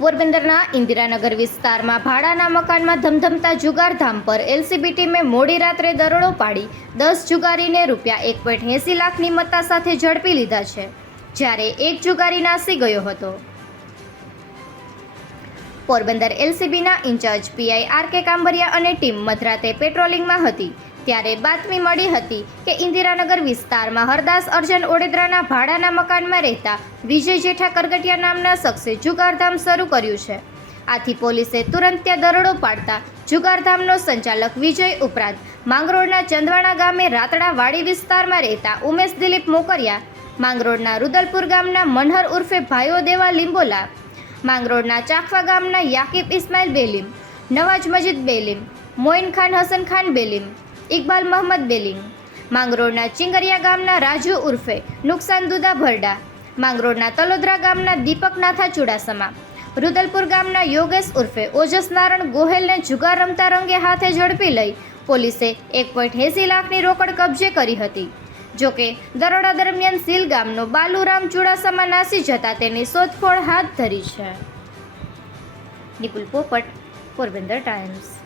પોરબંદરના ઇન્દિરાનગર વિસ્તારમાં ભાડાના મકાનમાં ધમધમતા જુગારધામ પર એલસીબી ટીમે મોડી રાત્રે દરોડો પાડી દસ જુગારીને રૂપિયા એક પોઈન્ટ એંસી લાખની મત્તા સાથે ઝડપી લીધા છે, જ્યારે એક જુગારી નાસી ગયો હતો. પોરબંદર એલસીબીના incharge PI R K Kambariya અને ટીમ મધરાતે પેટ્રોલિંગમાં હતી. ત્યારે બાતમી મળી હતી કે ઇન્દિરાનગર વિસ્તારમાં હરદાસ અર્જન ઓડેદરાના ભાડાના મકાનમાં રહેતા વિજય જેઠા કરગટિયા નામના શખ્સે જુગારધામ શરૂ કર્યું છે. આથી પોલીસે તુરંત ત્યાં દરોડો પાડતા જુગારધામનો સંચાલક વિજય ઉપરાંત માંગરોળના ચંદવાણા ગામે રાતડા વાડી વિસ્તારમાં રહેતા ઉમેશ દિલીપ મોકરિયા, માંગરોળના રુદલપુર ગામના મનહર ઉર્ફે ભાઈઓ દેવા લીંબોલા માંગરોળના ચાખવા ગામના યાકિબ ઇસ્માઇલ બેલીમ, નવાજ મજીદ બેલીમ, મોઇન ખાન હસન ખાન બેલીમ, ઇકબાલ મહમદ બેલીમ. માંગરોળના ચિંગરિયા ગામના રાજુ ઉર્ફે નુકસાન દુદા ભરડા. માંગરોળના તલોદરા ગામના દીપક નાથા ચુડાસમા. રુદલપુર ગામના યોગેશ ઉર્ફે ઓજસ નારણ ગોહેલને જુગાર રમતા રંગે હાથે ઝડપી લઈ પોલીસે એક પોઈન્ટ એંસી લાખની રોકડ કબજે કરી હતી. જોકે દરોડા દરમિયાન સીલ ગામનો બાલુરામ ચુડાસમા નાસી જતા તેની શોધખોળ હાથ ધરી છે. નિપુલ પોપટ, પોરબંદર ટાઈમ્સ.